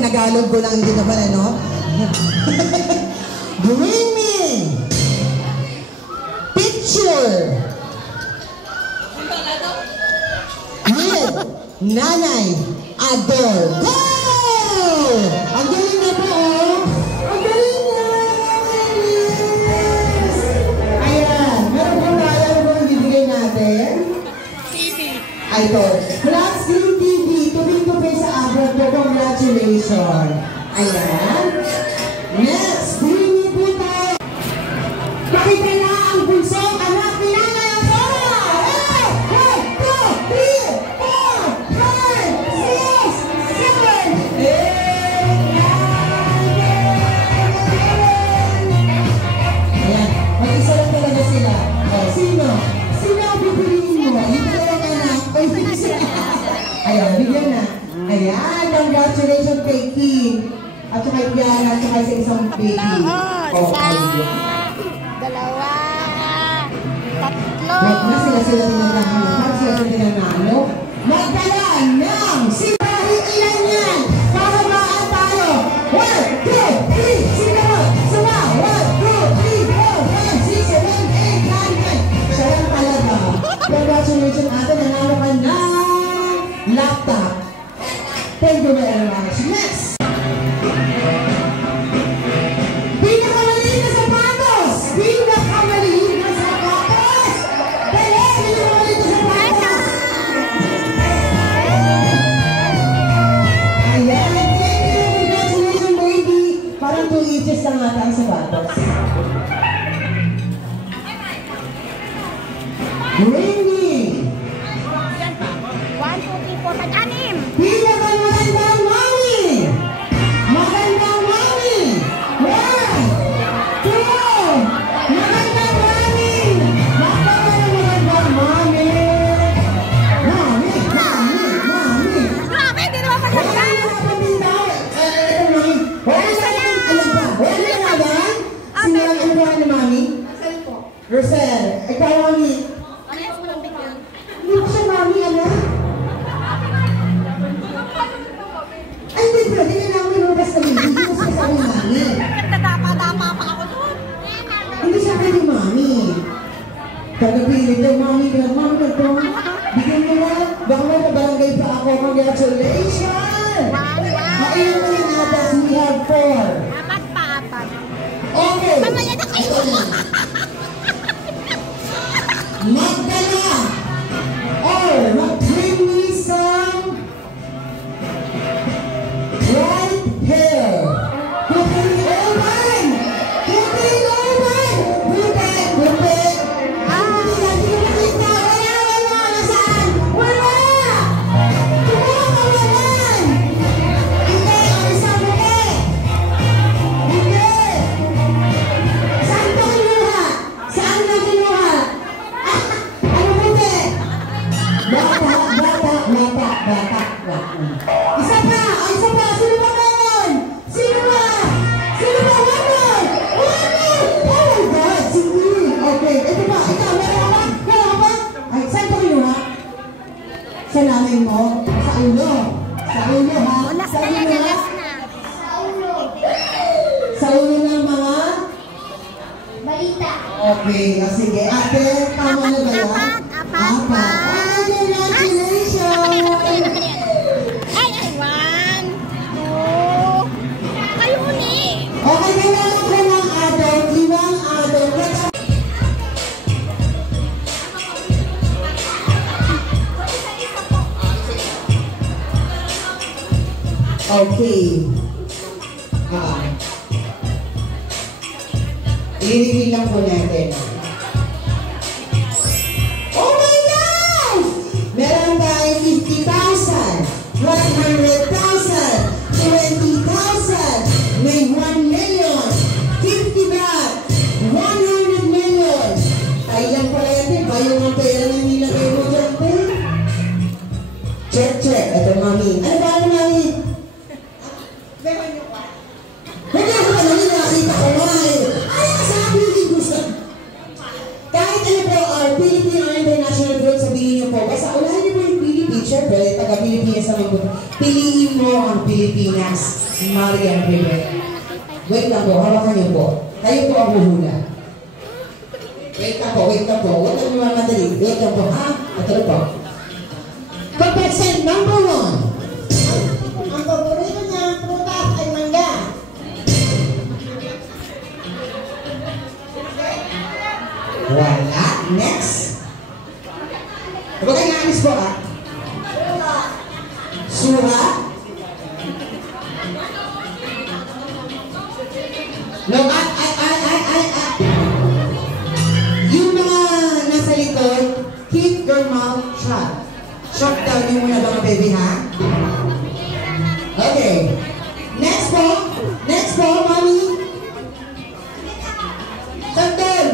Nagalog ko lang, hindi naman ano. Bring me picture with Nanay Ador. Go! Ang galing na po, oh. Ang galing na! Yes! Ayan, meron po tayo kung bibigay natin. TV. Ay, ito. Plus TV, tuloy-tuloy sa abroad po. Congratulations. Ayan. Next, bring me po tayo. Pakita na ang bunsong anak ni Nanay Adora. 1, 2, 3, 4, 5, 6, 7, 8, 9, 10. Ayan. Mag-isa lang talaga sila. Sino? Sino ang pipiliin mo? Yung dalawang anak. Ayan, bigyan na. Ayan, congratulations kay King. At saka yan, at saka sa isang baby. Isa, dalawa, tatlo. Wait na, sila tinanalo. Sila tinanalo. Magdala ng sipahi ilan yan. Pababaan tayo. 1, 2, 3, sila. Suma. 1, 2, 3, 4, 5, 6, 7, 8, 9, 10. Siya lang talaga. Congratulations ate, nanalo ka ng laptop. Thank you very much. Next! Pinakamaliit na sapatos! Pinakamaliit na sapatos! Dali! Pinakamaliit na sapatos! Ayan! Thank you! Congratulations, baby! Parang 2 inches lang ata ang sapatos. Ringing! 1, 2, 3, 4, 5, 6. Pinakamagandang mami! Magandang mami! 1, 2! Magandang mami! Magandang mami! Mami! Grabe, hindi naman maganda. Rosel, ikaw mami. Hindi ko siya mami, anak. Ay, hindi pwede na namin lugas kami. Hindi ko siya sabi mami. Nagdadapa-dapa pa ako doon. Hindi siya pwede mami. Tagapilit daw, mami ka to. Bigyan mo na. Baka may nabarangay pa ako. Congratulations! Makailan mo yung atas. We have 4. Apat pa, apat. Okay. Mamaya na kayo. Magdala or mag-bring me some bright hair. Puting open! Puting open! Puting! Puting! Hindi makita! Wala! Nasaan? Wala! Kumuha ka naman! Hindi! Ang isang muli! Hindi! Saan ito kinuha? Saan na kinuha? Bata. Isa pa! Sino ba meron? Sino ba? Meron? Oh my God! Sige! Okay, ito pa. Ikaw, meron ka ba? Ay, saan ito kinuha? Sa namin mo? Sa ulo, ha? Sa ulo, ha? Sa ulo ng mga? Balita. Okay, sige. Ate, tama na ba yan? Apat. Congratulations! Ay, 1, 2. Kayo uli. Okay, kailangan ko ng adult, 5 adult. Okay. Ililipin lang po natin. Oh my gosh! Meron tayo 50,000, 100,000, 20,000, may 1 million, 50 baht, 100 million. Ay lang pala yan, bayo ng pera na nilagay mo dyan, Check. Ito, mami. Ano ba, mami? Huwag ako ka namin nakakita ko nga Ay, sabi hindi gusto. Kahit ano po, Philippine International Fruit, sabihin niyo po, basta ulahan niyo po yung Philippine, pwede taga-Pilipinas naman po. Piliin mo ang Pilipinas. Marian River. Wait lang po, hawakan niyo po. Kayo po ang huhula. Wait lang po. Huwag lang naman madali. Wait lang po, ha? Ito po. Contestant number 1. Ang paborito niyang prutas ay mangga. Wala. Next. Huwag kayo naalis po, ha? Suha. No, yung mga nasa likod, keep your mouth shut. Shut down yung muna mga baby, ha? Okay. Next po, mami. Santol.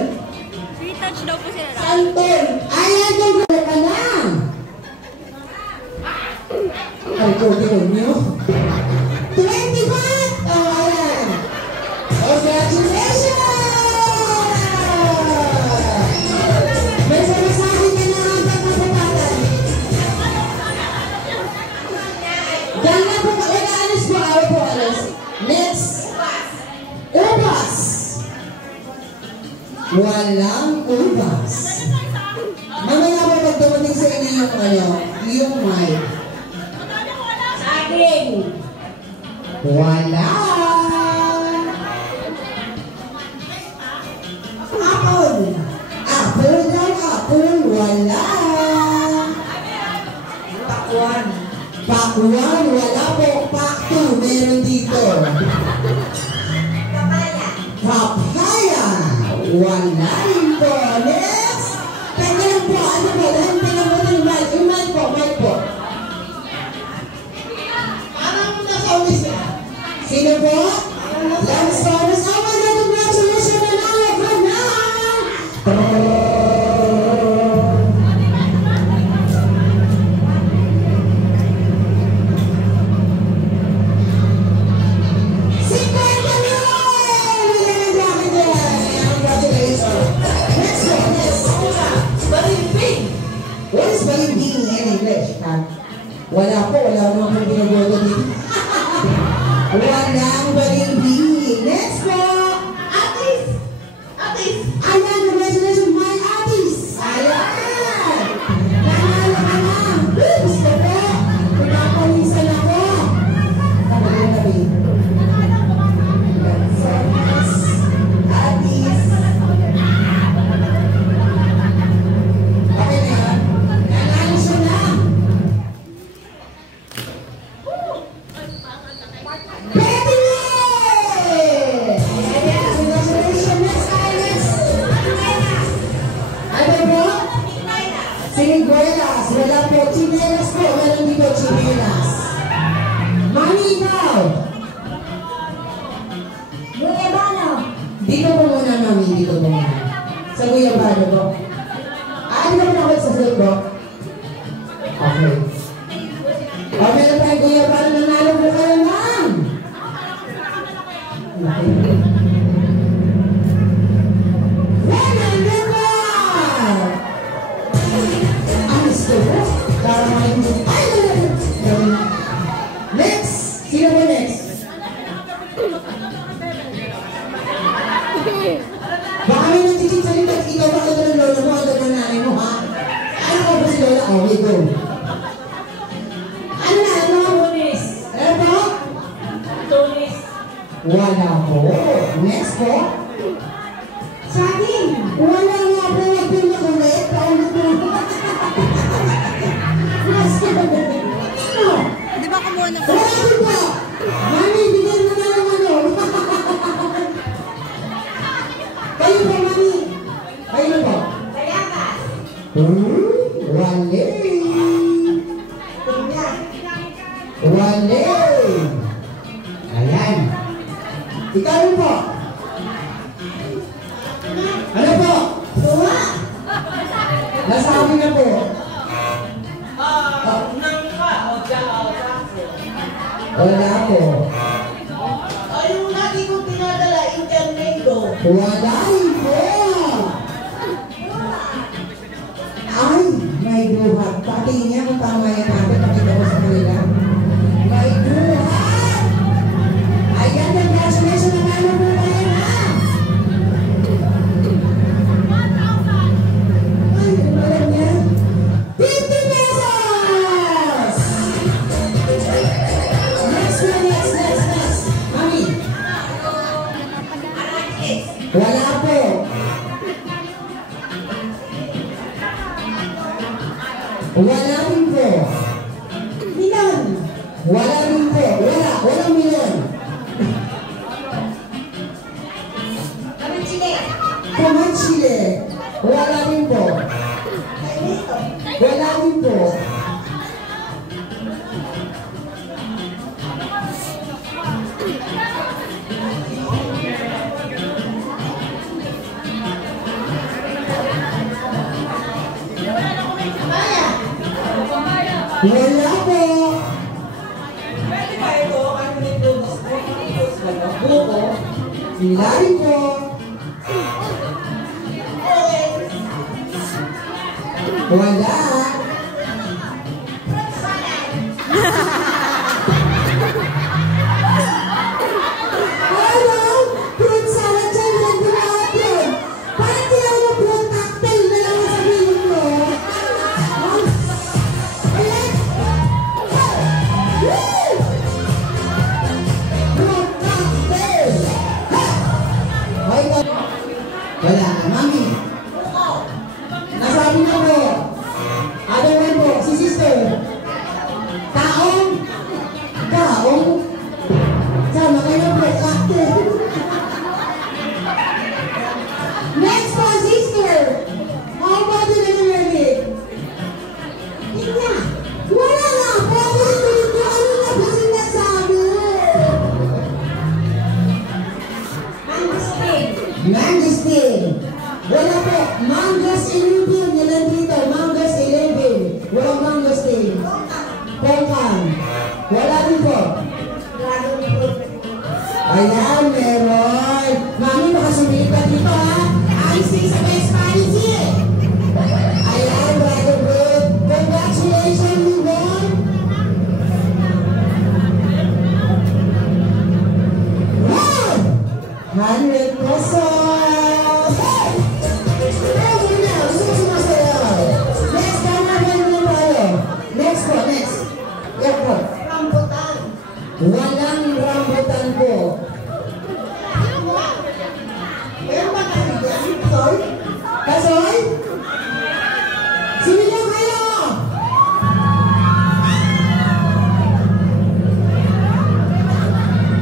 Free touch daw po sila. Santol. Ayan yung gano'n ka na. Ay, kogin nyo. 25! Oh, ayan. Congratulations! May sinasabi ka na ang pagkakapatan. Diyan na po, alis po, araw po, alis. Next. Ubas. Walang ubas. Mamaya po pag dumating sa inyo yung mic. Saging. Wala. Apple daw, apple. Wala. Pakwan. Pakwan, wala po. Pakto, meron dito. Papaya. Papaya. Wala rin po. Next. Teka lang po, ano po? Hantay lang po yung mic. Yung mic po. Parang nasa ulis na. Sino po? Lance Thomas. Oh my God, congratulations na lang. From now. What is balimbing in English? Wala po, wala naman po ginagawa dito. Walang balimbing. Next po! Atis. Atis. Ayan, congratulations, my atis! Ayan! Nanalo ka na! Gusto po! Pinapalisan ako! Tabi na tabi. Atis. Okay na yan? Nanalo siya na! Siniguelas, wala po. Chinelas po, meron dito chinelas. Mami, ikaw. Guyabano. Dito po muna, mami. Dito po muna. Sa Guyabano po. Ano naman ako sa sagot po? Okay. O, meron tayong Guyabano. Nanalo po kayo, ma'am. Next! Sino po next? Baka may nagtitinsalita at ikaw ba ito ng lola mo, ito ng nanay mo, ha? Ano ko ba si lola? Oh, we go. Ano na? Ano? Tunis. Ano po? Tunis. Wala po. Next po? Saging. Wala nga po. Wag po na ulit. Paulit po. Next po. Ano? Di ba kumuha na po? Wala po po. Mami, bigyan mo na ng ano. Kayo po, mami. Kayo po. Bayabas. Wale. Tingnan. Wale. Ayan. Ikaw po. Ano po? Tuwa. Nasabi na po. Nangka. Wala po. Yung lagi kong pinadala, internego. Wala po. Ay, may buhat. Patingin niya kung tama yan natin. Wala po. Pwede ba ito? Ano nito? Buko? Ilalim po. Wala. Hello? Fruit salad dyan, yan din natin. Parang tinawag mo fruit cocktail na lang ang sabihin mo. Ayan. Woo! Fruit cocktail. Ay, wala. Mami. Nasabi na po. Ano man po, si sister. Taong. Taong. Sama kayo ng fruit cocktail. Next po, sister. How about the narinig? Hindi na. Wala na. Pwede ituloy ko. Ano na po sinasabi? Mangosteen. Mangosteen. Wala po. Mangos 11. Yan dito. Mangos 11. Walang mangosteen. Pongkan. Wala din po. Dragon fruit. Ayan, meron. Mami, baka sumili ka dito ha. Ayos sa best policy. Ayan, dragon fruit. Congratulations, Yvonne. Wow! 100 pesos. Hey! Ayun na, gusto sumasayaw. Next, kamahan na tayo. Next po, next. Yan po. Rambutan. Walang rambutan po. Meron ba kasi dyan? Soy? Kasoy? Sino kayo?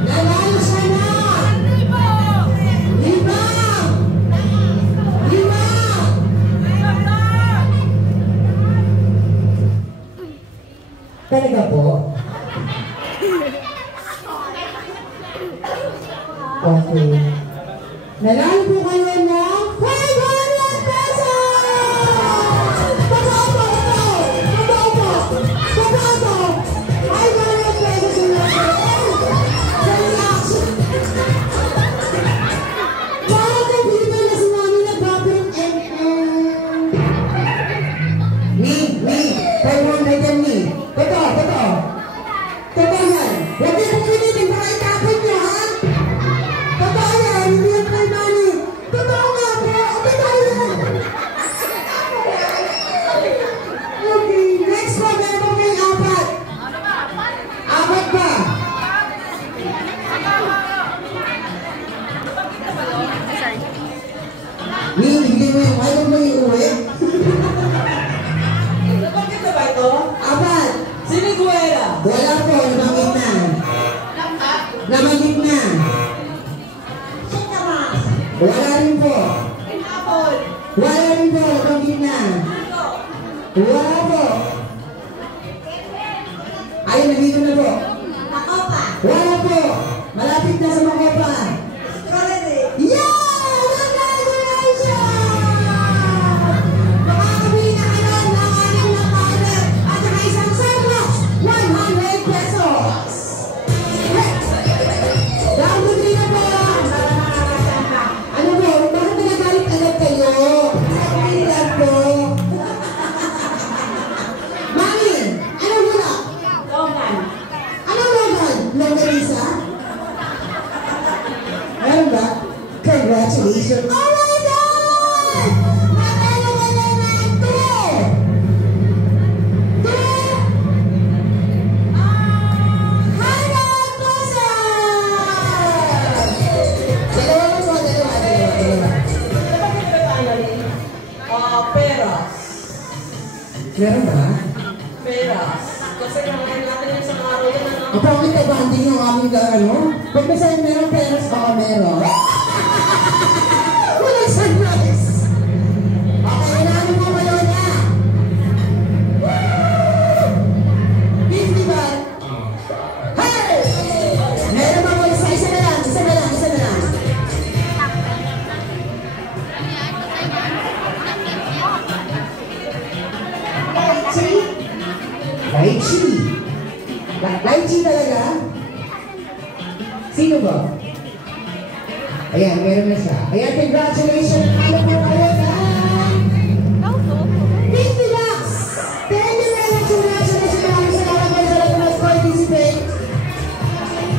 Nanalo siya na! Lima! Lima! Talaga po? Okay. Nanalo po kayo ng 500 pesos! Totoo po, totoo! Totoo po! Totoo po! 500 pesos yung natin! Sa reaction! Bakit nabito na si Mami nag-babrang Me! 500 yan, me! Totoo, totoo! Totoo yan! Huwag niyo pong pinitin, baka itapon niyo, ha? Totoo yan! Hindi yan kay Mami! Totoo nga po! Totoo yan! Okay, next po, meron po may apat. Apat ba? Hindi mo yung ayaw mo yung uwi? Bakit na ba ito? Apat! Siniguera. Wala po, namangit na. Lapat. Namangit na. Sitamas. Wala rin po. Pineapple. Wala rin po, namangit na. Mango. Wala po. Ayun, nandito na po. Makopa. Wala po. Malapit na sa mga pa. Strawberry. Yeah! Congratulations! Makakabili na kayo ng anim na powder at saka isang sandbox. 100 pesos. Hey! Down to 3 na po. Ano po? Bakit nagagalit agad kayo? Sabi lang po. Mami, ano muna? Logan. Anong Logan? Loganisa? Ano ba? Congratulations! Oh my God! Matalo ka na ng 2! 2! 100 pesos! Dalawa po, dalawa. Bakit ba tayo rin? Peras. Meron ba? Peras. Kasi kamahin natin yung isang araw yan. Ang pangit na banding yung aming ano? Pag may sa'yo meron peras, baka meron. Walang sunrise! Okay, inaano mo ba yun na? 50 ba? Hey! Meron ba mo isa? Isa na lang, isa na lang, isa na lang. Lychee? Sino ba? Ayan, meron na siya. Ayan, congratulations! Ano po kayo na? Big Deluxe! Thank you very much. Congratulations namin sa mga kayo sa lahat na participate.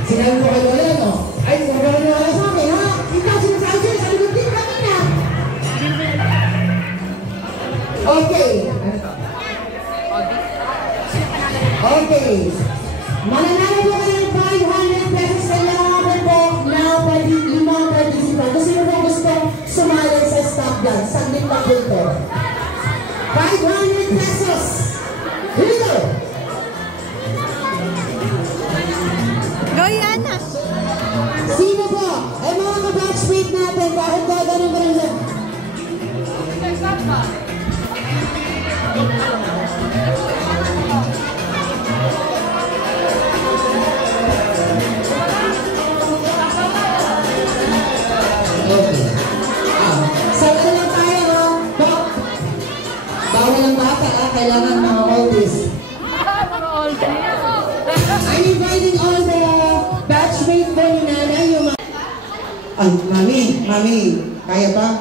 Sinabi ko kayo wala, no? Ay, kung wala na wala sa akin, ha? Ikaw, sinasabi sa'yo, sabi ko din kami na. Okay. Okay. Mananalo po kayo ng 500 pesos. Kailangan po na limang participant. Kung sino po gusto sumali sa stop dance, saglit na po ito. 500 pesos. Here we go. Go, Yana! Sino po? Ay mga ka-batchmate natin. Kahit gaganon ka rin dyan. Okay. So, ito lang tayo, no? Bawal ang bata, kailangan mga oldies. I'm inviting all the batchmate ko ni Nanay, yung mga... Ay, Mami, kaya ba?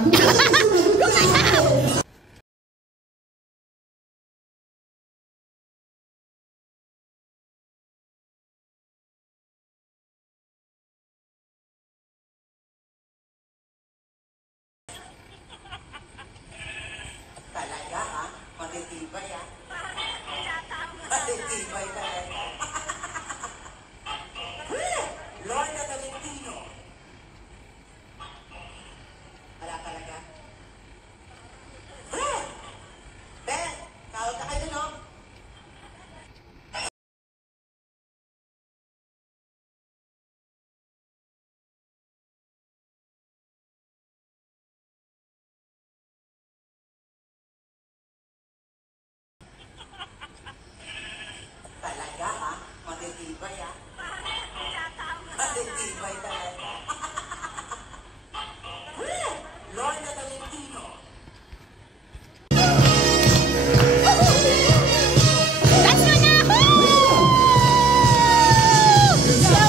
Talaga ha? Matitibay ha? Matitibay talaga. Lorna Tolentino. Wala talaga. Ben, tawag na kayo no? Talaga ha? Matitibay ha? Matitibay talaga. Lorna Tolentino. That's mo na!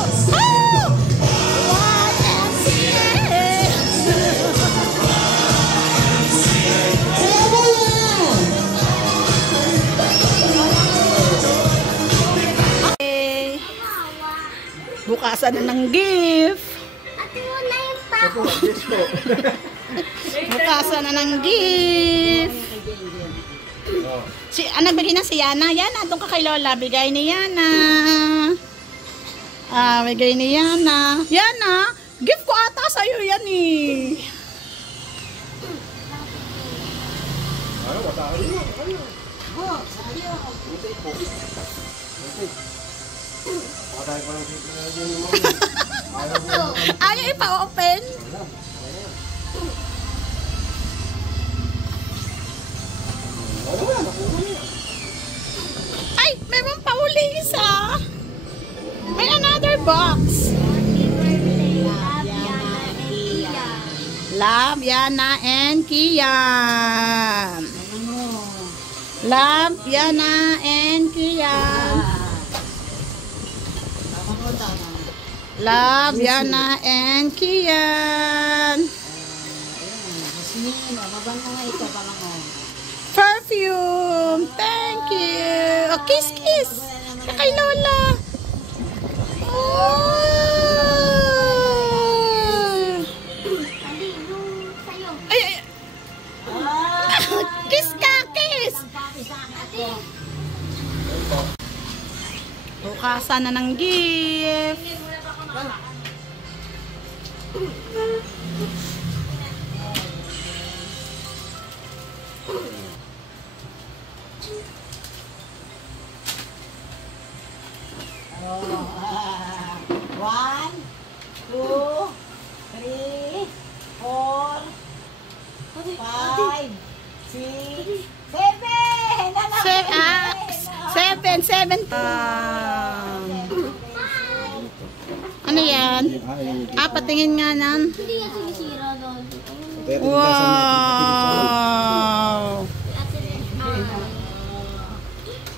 So, what else? Kaya mo yan! Okay. Bukasan na ng gift. Bukasan na ng gift. Bigay na si Yana. Yana, doon ka kay Lola. Bigay ni Yana. Bigay ni Yana. Yana, gift ko ata sa'yo yan eh. Ayaw ipa-open. Ay, meron pa uli isa. May another box. Love, Yana, and Kian. Love, Yana, and Kian. Love, Yana, and Kian. Perfume. Thank you. Oh, kiss, kiss. Kay Lola. Oh. Ay, ay. Kiss ka, kiss. Bukasan na ng gift. One, two, three, four, five, six, seven! Seven. Ano yan? Patingin nga nan. Hindi yan sinisira doon. Wow!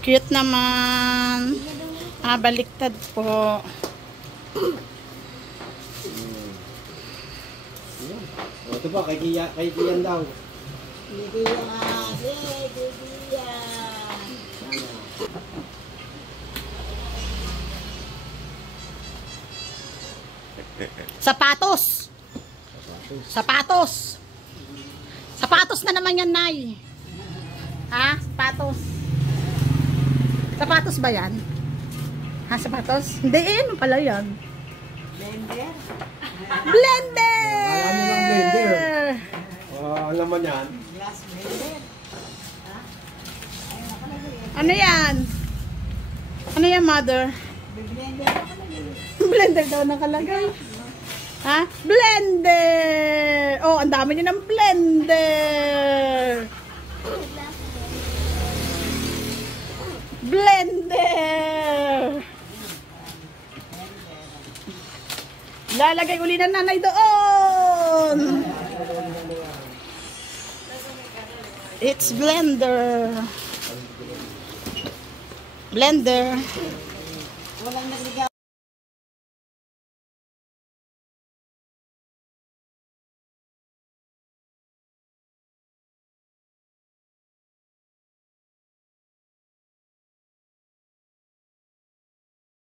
Cute naman. Baliktad po. ito pa, kay Kian daw. Bibiyan. Bibiyan. Sapatos. Sapatos. Sapatos na naman yan, Nay. Ha? Sapatos. Sapatos ba yan? Ha, sapatos? Hindi, ano pala yan? Blender. Blender! Alam mo ng blender. Alam mo yan. Glass blender. Ano yan? Ano yan, mother? Blender. Blender daw nakalagay. Ha? Blender! Oh, ang dami niya ng blender! Blender! Lalagay uli ng nanay doon! It's blender! Blender! Walang nagligaw.